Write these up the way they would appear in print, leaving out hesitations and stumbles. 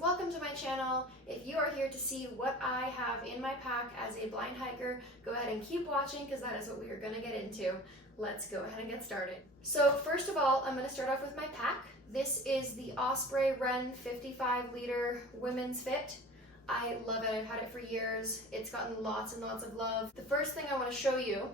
welcome to my channel. If you are here to see what I have in my pack as a blind hiker, go ahead and keep watching because that is what we are going to get into. Let's go ahead and get started. So first of all, I'm going to start off with my pack. This is the Osprey Wren 55 liter women's fit. I love it. I've had it for years. It's gotten lots and lots of love. The first thing I want to show you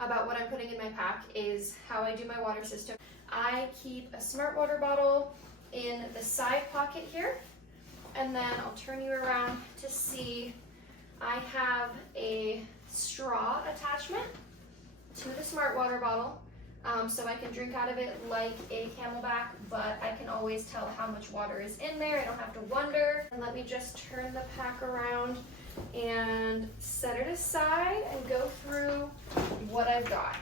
about what I'm putting in my pack is how I do my water system. I keep a smart water bottle in the side pocket here, and then I'll turn you around to see I have a straw attachment to the smart water bottle, so I can drink out of it like a Camelback, but I can always tell how much water is in there. I don't have to wonder. And let me just turn the pack around and set it aside and go through what I've got.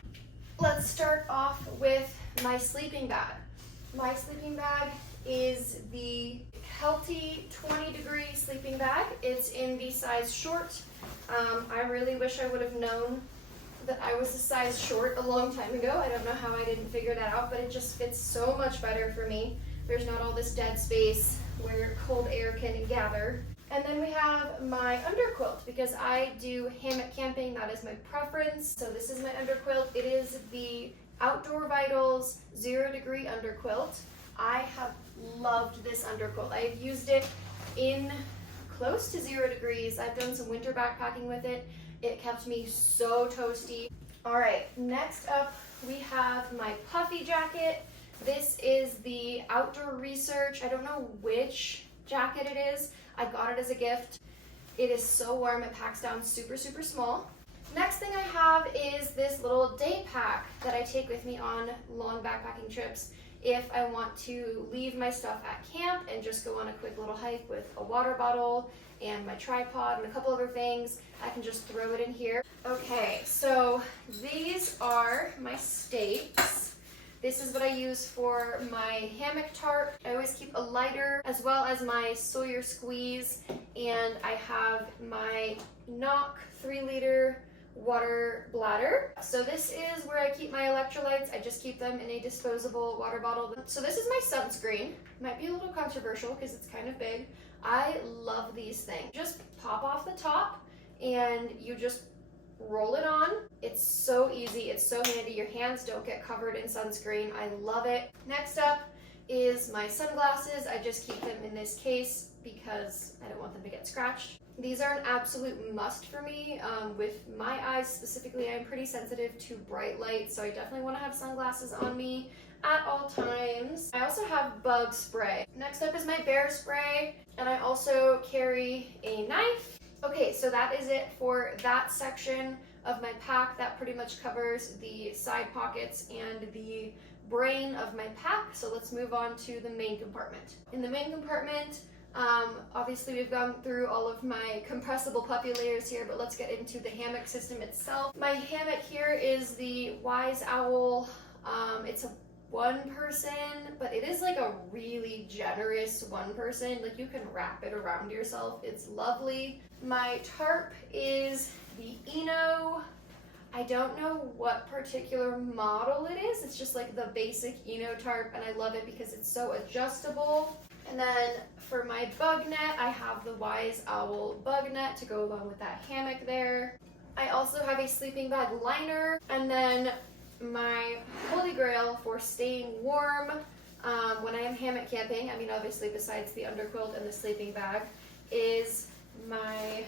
Let's start off with my sleeping bag. My sleeping bag is the Kelty 20 degree sleeping bag. It's in the size short. I really wish I would have known that I was a size short a long time ago. I don't know how I didn't figure that out, but it just fits so much better for me. There's not all this dead space where cold air can gather. And then we have my underquilt, because I do hammock camping. That is my preference. So this is my underquilt. It is the Outdoor Vitals 0 degree underquilt. I have loved this underquilt. I've used it in close to 0 degrees. I've done some winter backpacking with it. It kept me so toasty. All right, next up we have my puffy jacket. This is the Outdoor Research. I don't know which jacket it is. I got it as a gift. It is so warm, it packs down super, super small. Next thing I have is this little day pack that I take with me on long backpacking trips. If I want to leave my stuff at camp and just go on a quick little hike with a water bottle and my tripod and a couple other things, I can just throw it in here. Okay, so these are my stakes. This is what I use for my hammock tarp. I always keep a lighter as well as my Sawyer squeeze, and I have my Knock 3 liter water bladder. So this is where I keep my electrolytes. I just keep them in a disposable water bottle. So this is my sunscreen. Might be a little controversial because it's kind of big. I love these things. Just pop off the top and you just roll it on. It's so easy, it's so handy. Your hands don't get covered in sunscreen. I love it. Next up is my sunglasses. I just keep them in this case because I don't want them to get scratched. These are an absolute must for me. With my eyes specifically, I'm pretty sensitive to bright light, so I definitely want to have sunglasses on me at all times. I also have bug spray. Next up is my bear spray, and I also carry a knife. Okay, so that is it for that section of my pack. That pretty much covers the side pockets and the brain of my pack. So let's move on to the main compartment. In the main compartment, obviously we've gone through all of my compressible puffy layers here, but let's get into the hammock system itself. My hammock here is the Wise Owl. It's a one person, but it is like a really generous one person. Like you can wrap it around yourself. It's lovely. My tarp is the Eno. I don't know what particular model it is. It's just like the basic Eno tarp, and I love it because it's so adjustable. And then for my bug net, I have the Wise Owl bug net to go along with that hammock there. I also have a sleeping bag liner, and then my holy grail for staying warm when I am hammock camping, I mean obviously besides the underquilt and the sleeping bag, is my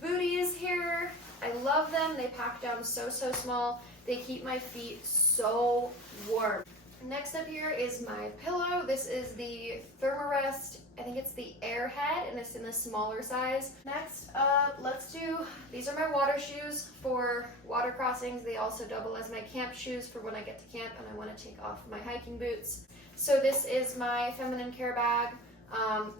booties here. I love them. They pack down so small. They keep my feet so warm. Next up here is my pillow. This is the Thermarest. I think it's the Airhead, and it's in the smaller size. Next up, these are my water shoes for water crossings. They also double as my camp shoes for when I get to camp and I want to take off my hiking boots. So this is my feminine care bag.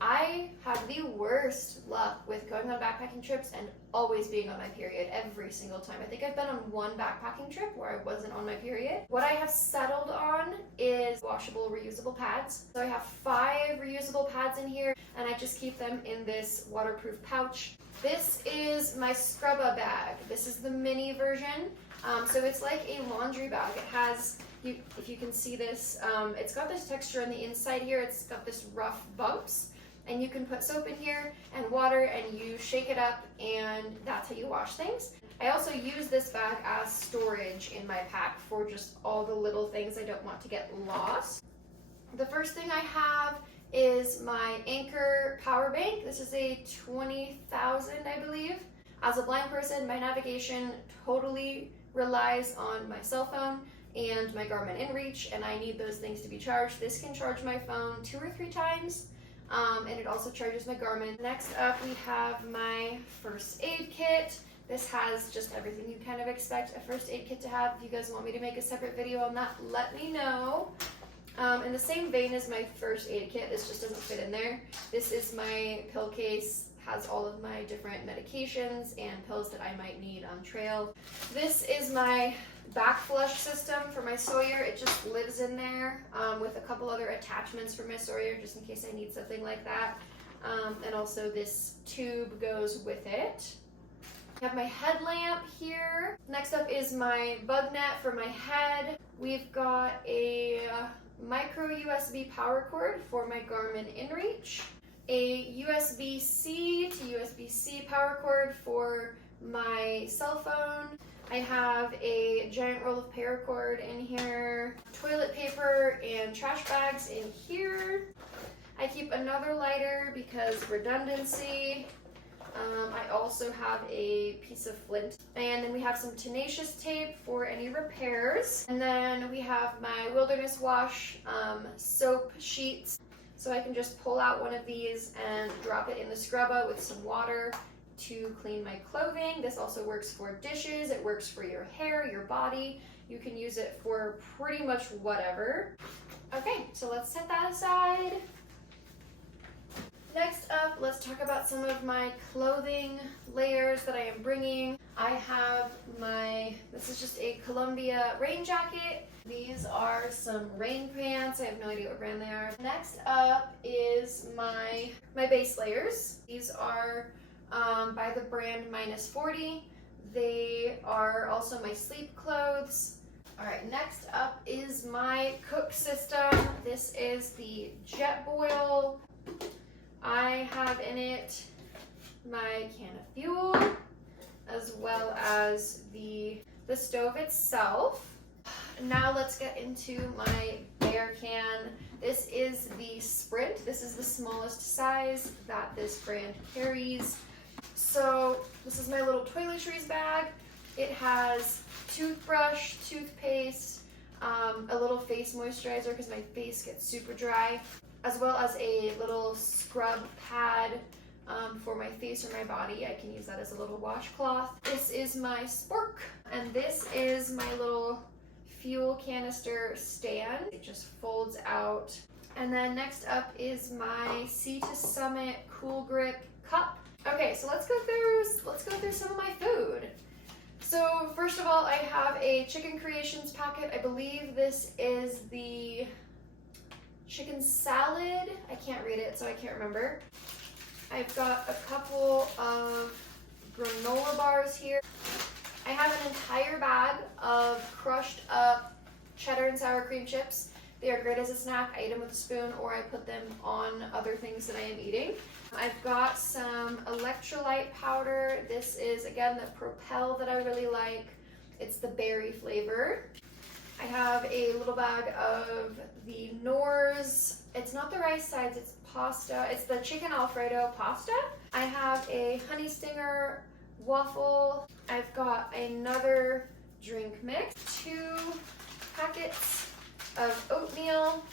I have the worst luck with going on backpacking trips and always being on my period every single time. I think I've been on one backpacking trip where I wasn't on my period. What I have settled on is washable, reusable pads. So I have 5 reusable pads in here, and I just keep them in this waterproof pouch. This is my Scrubba bag. This is the mini version. So it's like a laundry bag. It has if you can see this, it's got this texture on the inside here. It's got this rough bumps, and you can put soap in here and water and you shake it up, and that's how you wash things. I also use this bag as storage in my pack for just all the little things I don't want to get lost. The first thing I have is my Anker power bank. This is a 20,000, I believe. As a blind person, my navigation totally relies on my cell phone and my Garmin InReach, and I need those things to be charged. This can charge my phone 2 or 3 times, and it also charges my Garmin. Next up, we have my first aid kit. This has just everything you kind of expect a first aid kit to have. If you guys want me to make a separate video on that, let me know. In the same vein as my first aid kit, this just doesn't fit in there. This is my pill case, has all of my different medications and pills that I might need on trail. This is my back flush system for my Sawyer. It just lives in there with a couple other attachments for my Sawyer just in case I need something like that. And also this tube goes with it. I have my headlamp here. Next up is my bug net for my head. We've got a micro USB power cord for my Garmin InReach, a USB-C to USB-C power cord for my cell phone. I have a giant roll of paracord in here, toilet paper and trash bags in here. I keep another lighter because redundancy. I also have a piece of flint, and then we have some tenacious tape for any repairs, and then we have my Wilderness Wash soap sheets, so I can just pull out one of these and drop it in the scrubba with some water to clean my clothing. This also works for dishes, it works for your hair, your body. You can use it for pretty much whatever. Okay, so let's set that aside. Next up, let's talk about some of my clothing layers that I am bringing. I have this is just a Columbia rain jacket. These are some rain pants. I have no idea what brand they are. Next up is my base layers. These are by the brand -40. They are also my sleep clothes. All right, next up is my cook system. This is the Jetboil. I have in it my can of fuel, as well as the stove itself. Now let's get into my bear can. This is the Sprint. This is the smallest size that this brand carries. So this is my little toiletries bag. It has toothbrush, toothpaste, a little face moisturizer because my face gets super dry, as well as a little scrub pad for my face or my body. I can use that as a little washcloth. This is my spork, and this is my little fuel canister stand. It just folds out. And then next up is my Sea to Summit Cool Grip cup. Okay, so let's go through some of my food. So first of all, I have a Chicken Creations packet. I believe this is the chicken salad. I can't read it, so I can't remember. I've got a couple of granola bars here. I have an entire bag of crushed up cheddar and sour cream chips. They are great as a snack. I eat them with a spoon, or I put them on other things that I am eating. I've got some electrolyte powder. This is, again, the Propel that I really like. It's the berry flavor. I have a little bag of the Knorr's. It's not the rice sides, it's pasta. It's the chicken Alfredo pasta. I have a Honey Stinger waffle. I've got another drink mix, 2 packets of oatmeal.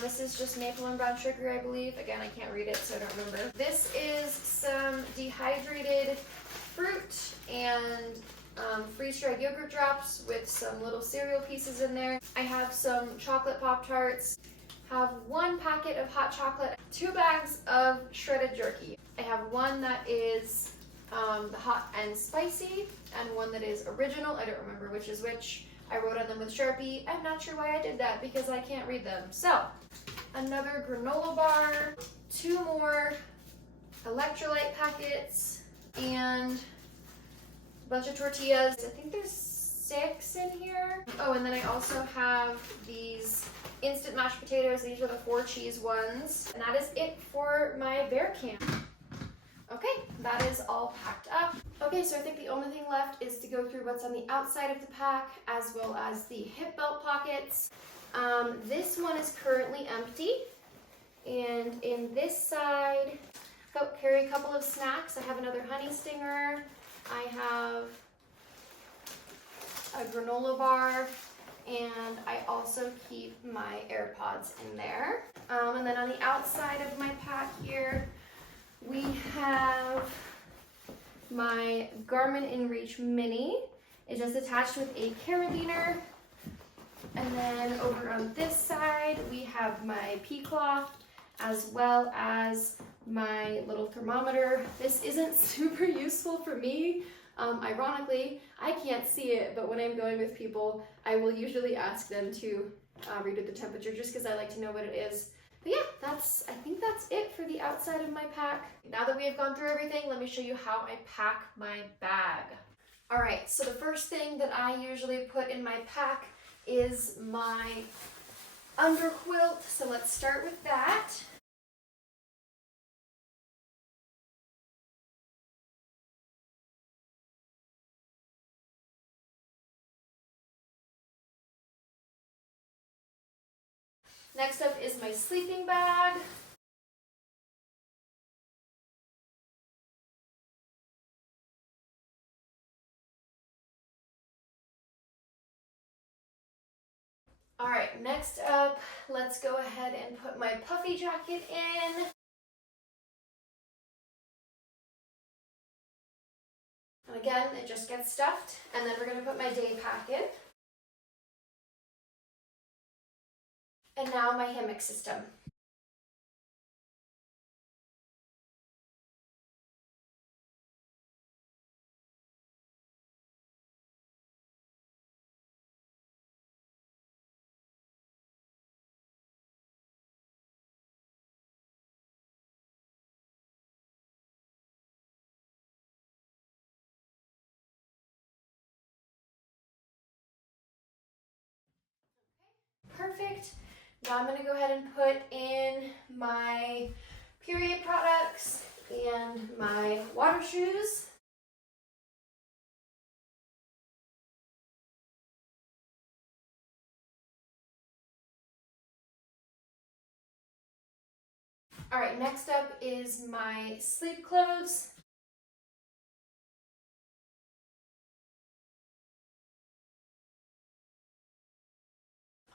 This is just maple and brown sugar, I believe. Again, I can't read it, so I don't remember. This is some dehydrated fruit and freeze-dried yogurt drops with some little cereal pieces in there. I have some chocolate Pop-Tarts. Have 1 packet of hot chocolate, 2 bags of shredded jerky. I have one that is the hot and spicy, and one that is original. I don't remember which is which. I wrote on them with Sharpie. I'm not sure why I did that because I can't read them. So, another granola bar, 2 more electrolyte packets, and a bunch of tortillas. I think there's 6 in here. Oh, and then I also have these instant mashed potatoes. These are the 4 cheese ones. And that is it for my bear can. Okay, that is all packed up. Okay, so I think the only thing left is to go through what's on the outside of the pack, as well as the hip belt pockets. This one is currently empty. And in this side, carry a couple of snacks. I have another honey stinger. I have a granola bar, and I also keep my AirPods in there. And then on the outside of my pack here, we have my Garmin InReach Mini. It's just attached with a carabiner. And then over on this side, we have my pea-cloth, as well as my little thermometer. This isn't super useful for me. Ironically, I can't see it, but when I'm going with people, I will usually ask them to read the temperature just because I like to know what it is. But yeah, I think that's it for the outside of my pack. Now that we have gone through everything, let me show you how I pack my bag. All right, so the first thing that I usually put in my pack is my underquilt. So let's start with that. Next up is my sleeping bag. All right, next up, let's go ahead and put my puffy jacket in. And again, it just gets stuffed, and then we're gonna put my day pack in. And now my hammock system. Perfect. Now I'm gonna go ahead and put in my period products and my water shoes. All right, next up is my sleep clothes.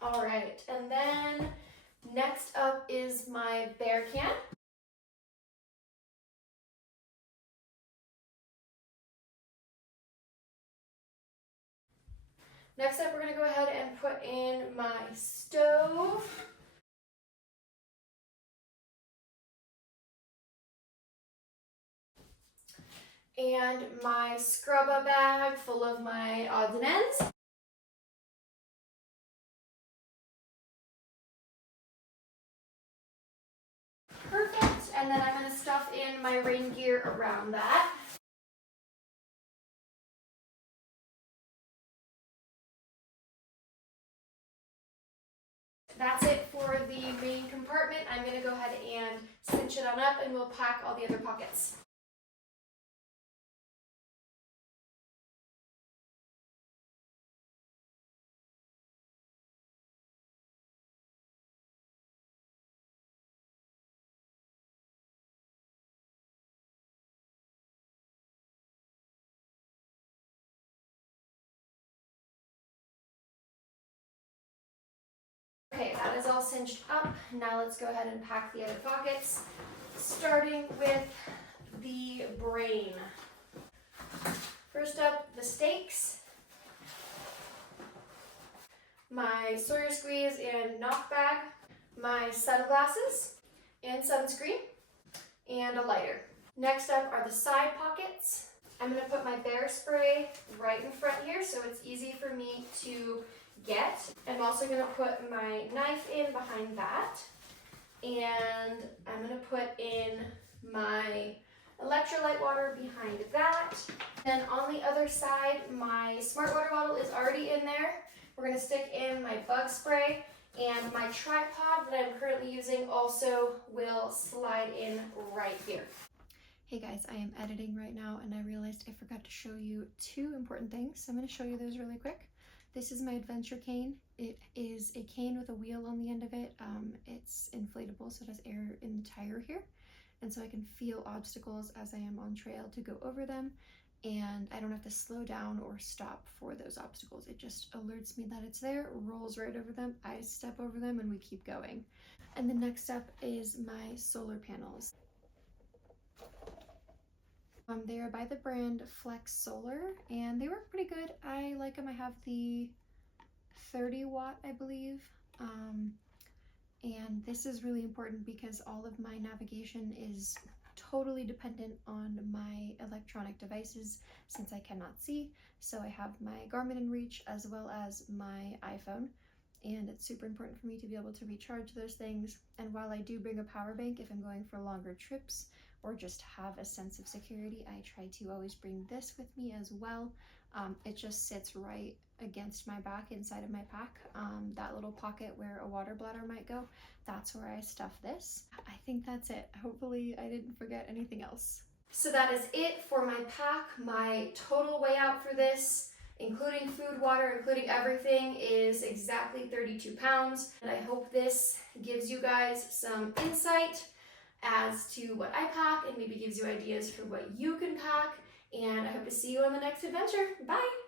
All right, and then next up is my bear can. Next up, we're gonna go ahead and put in my stove. And my scrubba bag full of my odds and ends. Perfect, and then I'm gonna stuff in my rain gear around that. That's it for the main compartment. I'm gonna go ahead and cinch it on up and we'll pack all the other pockets. Okay, that is all cinched up. Now let's go ahead and pack the other pockets, starting with the brain. First up, the steaks, my Sawyer Squeeze and knock bag, my sunglasses and sunscreen, and a lighter. Next up are the side pockets. I'm gonna put my bear spray right in front here so it's easy for me to get. I'm also going to put my knife in behind that, and I'm going to put in my electrolyte water behind that. Then on the other side, my smart water bottle is already in there. We're going to stick in my bug spray And my tripod that I'm currently using also will slide in right here. Hey guys, I am editing right now and I realized I forgot to show you two important things. So I'm going to show you those really quick. This is my adventure cane. It is a cane with a wheel on the end of it. It's inflatable, so it has air in the tire here. And so I can feel obstacles as I am on trail to go over them. And I don't have to slow down or stop for those obstacles. It just alerts me that it's there, rolls right over them, I step over them, and we keep going. And the next step is my solar panels. They are by the brand Flex Solar, and they work pretty good. I like them. I have the 30 watt, I believe. And this is really important because all of my navigation is totally dependent on my electronic devices since I cannot see. So I have my Garmin inReach as well as my iPhone, and it's super important for me to be able to recharge those things. And while I do bring a power bank if I'm going for longer trips or just have a sense of security, I try to always bring this with me as well. It just sits right against my back inside of my pack. That little pocket where a water bladder might go, that's where I stuff this. I think that's it. Hopefully I didn't forget anything else. So that is it for my pack. My total weigh out for this, including food, water, including everything, is exactly 32 pounds. And I hope this gives you guys some insight as to what I pack and maybe gives you ideas for what you can pack. And I hope to see you on the next adventure. Bye!